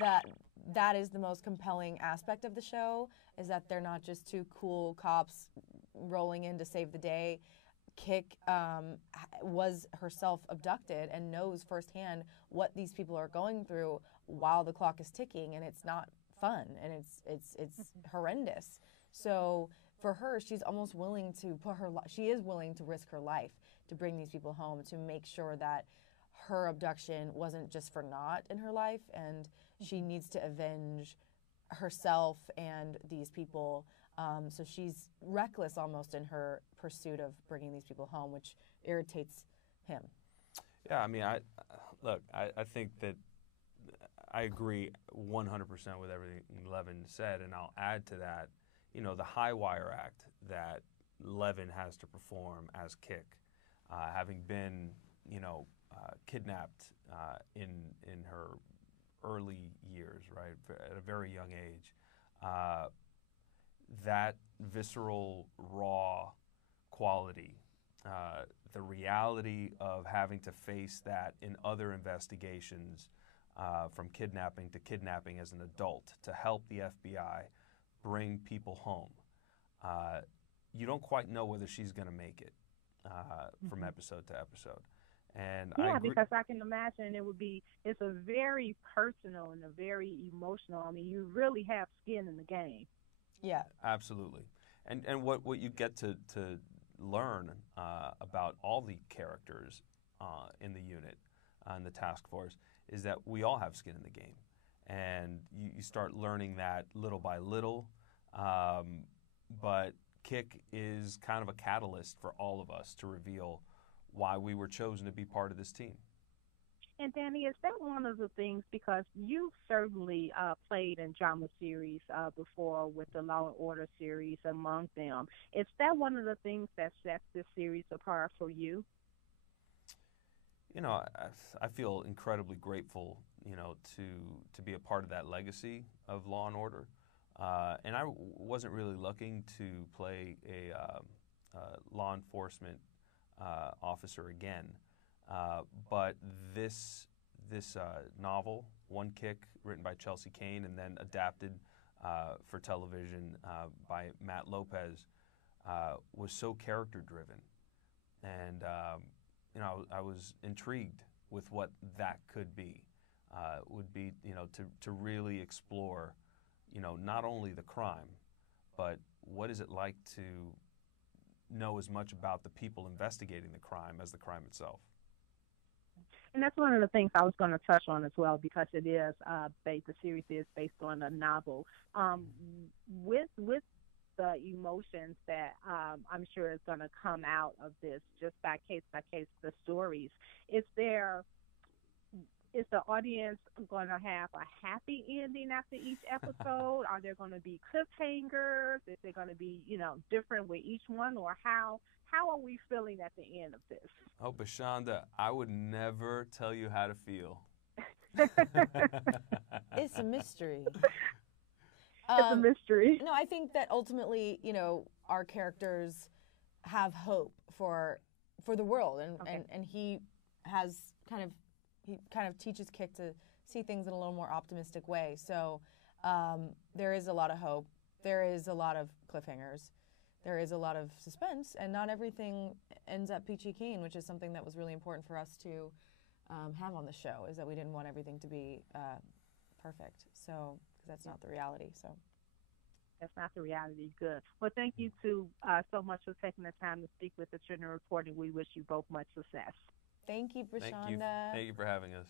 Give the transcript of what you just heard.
that is the most compelling aspect of the show, is that they're not just two cool cops rolling in to save the day. Kik was herself abducted and knows firsthand what these people are going through while the clock is ticking, and it's not fun, and it's horrendous. So for her, she's almost willing to she is willing to risk her life to bring these people home, to make sure that her abduction wasn't just for naught in her life, and she needs to avenge herself and these people. So she's reckless almost in her pursuit of bringing these people home, which irritates him. Yeah, I mean, I think that I agree 100% with everything Leven said, and I'll add to that, you know, the high wire act that Leven has to perform as Kik, having been, you know, kidnapped in her early years, right, at a very young age. That visceral, raw quality, the reality of having to face that in other investigations, from kidnapping to kidnapping as an adult, to help the FBI bring people home. You don't quite know whether she's going to make it from episode to episode. And yeah, because I can imagine it's a very personal and a very emotional. I mean, you really have skin in the game. Yeah, absolutely. And what you get to learn about all the characters in the unit, in the task force, is that we all have skin in the game. And you start learning that little by little. But Kik is kind of a catalyst for all of us to reveal why we were chosen to be part of this team. And Danny, is that one of the things, because you certainly played in drama series before with the Law and Order series among them, is that one of the things that sets this series apart for you? You know, I feel incredibly grateful, you know, to be a part of that legacy of Law and Order. And I wasn't really looking to play a law enforcement officer again. But this novel, One Kik, written by Chelsea Kane and then adapted for television by Matt Lopez, was so character-driven. And, you know, I was intrigued with what that could be. Would be, you know, to really explore, you know, not only the crime, but what is it like to know as much about the people investigating the crime as the crime itself. And that's one of the things I was going to touch on as well, because it is the series is based on a novel. With the emotions that I'm sure is going to come out of this, just by case, the stories, is the audience going to have a happy ending after each episode? Are there going to be cliffhangers? Is it going to be, you know, different with each one, or how are we feeling at the end of this? Oh, Bashonda, I would never tell you how to feel. It's a mystery. It's a mystery. No, I think that ultimately, you know, our characters have hope for the world, and he kind of teaches Kik to see things in a little more optimistic way. So there is a lot of hope. There is a lot of cliffhangers. There is a lot of suspense, and not everything ends up peachy keen, which is something that was really important for us to have on the show, is that we didn't want everything to be perfect. So, because that's not the reality. So that's not the reality. Good. Well, thank you so much for taking the time to speak with the Trending Report, and we wish you both much success. Thank you, Prashanda. Thank you for having us.